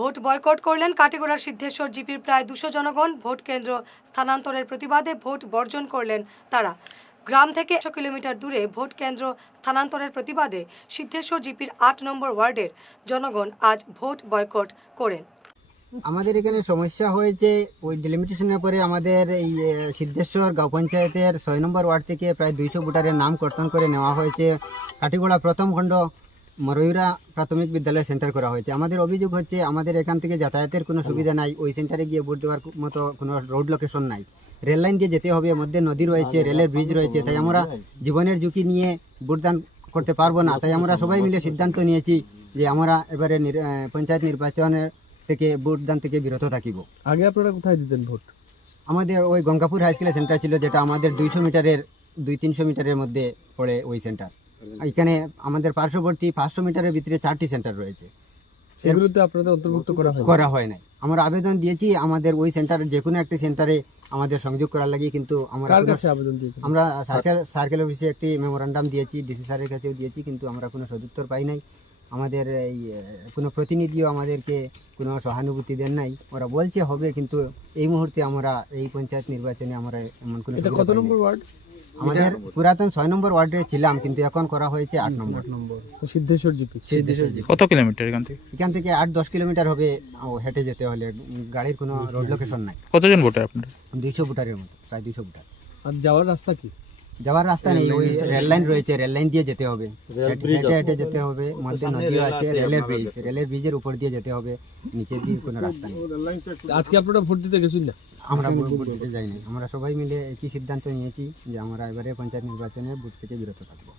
Vote boycott করলেন কাটিগড়ার সিদ্ধেশ্বর জিপির প্রায় 200 জনগণ। ভোট কেন্দ্র স্থানান্তরের প্রতিবাদে ভোট বর্জন করলেন তারা। গ্রাম থেকে 100 কিলোমিটার দূরে ভোট কেন্দ্র স্থানান্তরের প্রতিবাদে সিদ্ধেশ্বর জিপির 8 নম্বর ওয়ার্ডের জনগণ আজ ভোট বয়কট করেন। আমাদের এখানে সমস্যা হয়েছে ওই ডিলিমিটেশনের পরে আমাদের এই সিদ্ধেশ্বর গাঁও পঞ্চায়েতের 6 নম্বর ওয়ার্ড থেকে প্রায় 200 ভোটারের নাম কর্তন করে নেওয়া হয়েছে। কাটিগড়া প্রথম খণ্ড মরইরা প্রাথমিক বিদ্যালয় সেন্টার করা হয়েছে। আমাদের অভিযোগ হচ্ছে আমাদের এখান থেকে যাতায়াতের কোনো সুবিধা নাই, ওই সেন্টারে গিয়ে ভোট দেওয়ার মতো কোনো রোড লোকেশন নাই, রেল লাইন দিয়ে যেতে হবে, মধ্যে নদী রয়েছে, রেলের ব্রিজ রয়েছে, তাই আমরা জীবনের ঝুঁকি নিয়ে ভোটদান করতে পারবো না। তাই আমরা সবাই মিলে সিদ্ধান্ত নিয়েছি যে আমরা এবারে পঞ্চায়েত নির্বাচনের থেকে ভোটদান থেকে বিরত থাকিব। আগে আপনারা কোথায় দিতেন ভোট? আমাদের ওই গঙ্গাপুর হাই স্কুলের সেন্টার ছিল, যেটা আমাদের 200 মিটারের 200-300 মিটারের মধ্যে পড়ে ওই সেন্টার। এখানে আমাদের পার্শ্ববর্তী 500 মিটারের ভিতরে 4টি সেন্টার রয়েছে, সেগুলোতে আপনাদের অন্তর্ভুক্ত করা হয় নাই। আমরা আবেদন দিয়েছি আমাদের ওই সেন্টারে যে কোনো একটা সেন্টারে আমাদের সংযোগ করার লাগে, কিন্তু আমরা সার্কেল অফিসে একটি মেমোরান্ডাম দিয়েছি, ডিসি স্যারের কাছেও দিয়েছি, কিন্তু আমরা কোনো সদুত্তর পাই নাই। আমাদের এই কোনো প্রতিনিধিও আমাদেরকে কোনো সহানুভূতি দেন নাই। ওরা বলছে হবে, কিন্তু এই মুহূর্তে আমরা এই পঞ্চায়েত নির্বাচনে আমরা এমন কোনো কত নম্বর ওয়ার্ড? আমাদের পুরাতন 6 নম্বর ওয়ার্ডে ছিলাম, কিন্তু এখন করা হয়েছে 8 নম্বর। সিদ্ধেশ্বর জিপি। কত কিলোমিটার এখান থেকে 8-10 কিলোমিটার হবে হেঁটে যেতে হলে, গাড়ির কোনো রোড লোকেশন নাই। কতজন ভোটার আপনার? 200 ভোটারের মতো, প্রায় 200 ভোটার। আর যাওয়ার রাস্তা কি? যাওয়ার রাস্তা নেই, ওই রেল লাইন রয়েছে, রেল লাইন দিয়ে যেতে হবে, হেঁটে হেঁটে যেতে হবে, মধ্যে নদীও আছে, রেলের ব্রিজের উপর দিয়ে যেতে হবে, নিচে দিয়ে কোনো রাস্তা নেই। আজকে আপনারা ভোট দিতে গেছেন না? আমরা ভোট দিতে যাইনি। আমরা সবাই মিলে একই সিদ্ধান্ত নিয়েছি যে আমরা এবারে পঞ্চায়েত নির্বাচনে ভোট থেকে বিরত থাকবো।